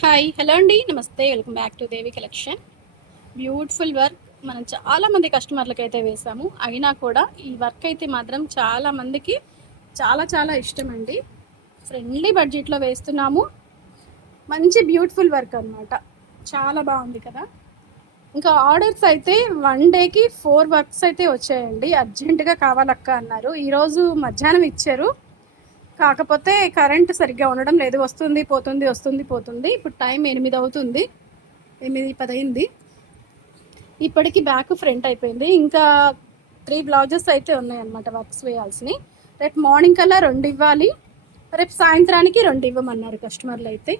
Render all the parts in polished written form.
Hi hello అండి నమస్తే welcome back to Devi collection. Beautiful work మనం చాలామంది కస్టమర్లకి అయితే వేసాము. అయినా కూడా ఈ వర్క్ అయితే మాత్రం చాలామందికి చాలా చాలా ఇష్టం అండి. ఫ్రెండ్లీ బడ్జెట్లో వేస్తున్నాము. మంచి బ్యూటిఫుల్ వర్క్ అనమాట. చాలా బాగుంది కదా. ఇంకా ఆర్డర్స్ అయితే 1 డేకి 4 వర్క్స్ అయితే వచ్చాయండి. అర్జెంటుగా కావాలక్క అన్నారు. ఈరోజు మధ్యాహ్నం ఇచ్చారు. కాకపోతే కరెంట్ సరిగ్గా ఉండడం లేదు. వస్తుంది పోతుంది వస్తుంది పోతుంది. ఇప్పుడు టైం 8 అవుతుంది, 8:10 అయింది. ఇప్పటికి బ్యాక్ ఫ్రంట్ అయిపోయింది. ఇంకా 3 బ్లౌజెస్ అయితే ఉన్నాయన్నమాట వర్క్స్ వేయాల్సినవి. రేపు మార్నింగ్ కల్లా 2 ఇవ్వాలి. రేపు సాయంత్రానికి 2 ఇవ్వమన్నారు కస్టమర్లు అయితే.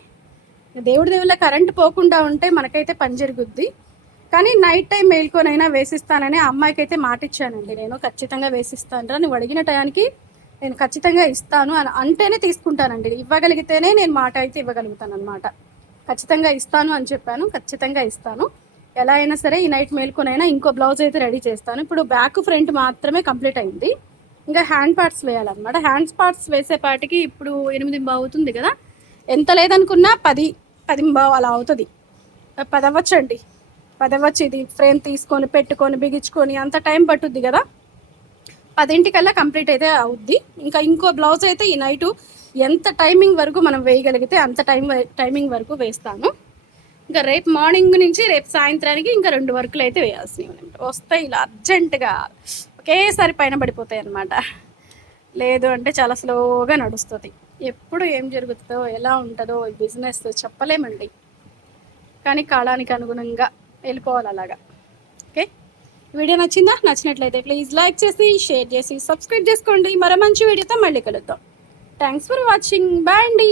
దేవుడి దేవుళ్ళ కరెంట్ పోకుండా ఉంటే మనకైతే పని జరుగుద్ది. కానీ నైట్ టైం మేల్కొనైనా వేసిస్తానని ఆ అమ్మాయికి అయితే మాట ఇచ్చానండి. నేను ఖచ్చితంగా వేసిస్తాను, నువ్వు అడిగిన టయానికి నేను ఖచ్చితంగా ఇస్తాను అని అంటేనే తీసుకుంటానండి. ఇవ్వగలిగితేనే నేను మాట అయితే ఇవ్వగలుగుతాను అనమాట. ఖచ్చితంగా ఇస్తాను అని చెప్పాను, ఖచ్చితంగా ఇస్తాను. ఎలా అయినా సరే ఈ నైట్ మేల్కొనైనా ఇంకో బ్లౌజ్ అయితే రెడీ చేస్తాను. ఇప్పుడు బ్యాక్ ఫ్రంట్ మాత్రమే కంప్లీట్ అయింది. ఇంకా హ్యాండ్ పార్ట్స్ వేయాలన్నమాట. హ్యాండ్స్ పార్ట్స్ వేసేపాటికి ఇప్పుడు 8:15 అవుతుంది కదా. ఎంత లేదనుకున్నా 10 అలా అవుతుంది. 10 అవ్వచ్చండి, 10 అవ్వచ్చు. ఇది ఫ్రేమ్ తీసుకొని పెట్టుకొని బిగించుకొని అంత టైం పట్టుద్ది కదా. 10 కంప్లీట్ అయితే అవుద్ది. ఇంకా ఇంకో బ్లౌజ్ అయితే ఈ నైటు ఎంత టైమింగ్ వరకు మనం వేయగలిగితే అంత టైమింగ్ వరకు వేస్తాను. ఇంకా రేపు మార్నింగ్ నుంచి రేపు సాయంత్రానికి ఇంకా 2 వర్కులు అయితే వేయాల్సినవి వస్తాయి. ఇలా అర్జెంటుగా ఒకేసారి పైన పడిపోతాయి అన్నమాట. లేదు అంటే చాలా స్లోగా నడుస్తుంది. ఎప్పుడు ఏం జరుగుతుందో ఎలా ఉంటుందో ఈ బిజినెస్ చెప్పలేమండి. కానీ కాలానికి అనుగుణంగా వెళ్ళిపోవాలి అలాగా. ఓకే, వీడియో నచ్చిందా? నచ్చినట్లయితే ప్లీజ్ లైక్ చేసి షేర్ చేసి సబ్స్క్రైబ్ చేసుకోండి. మరో మంచి వీడియోతో మళ్ళీ కలుద్దాం. Thanks for watching. బాయ్ అండి.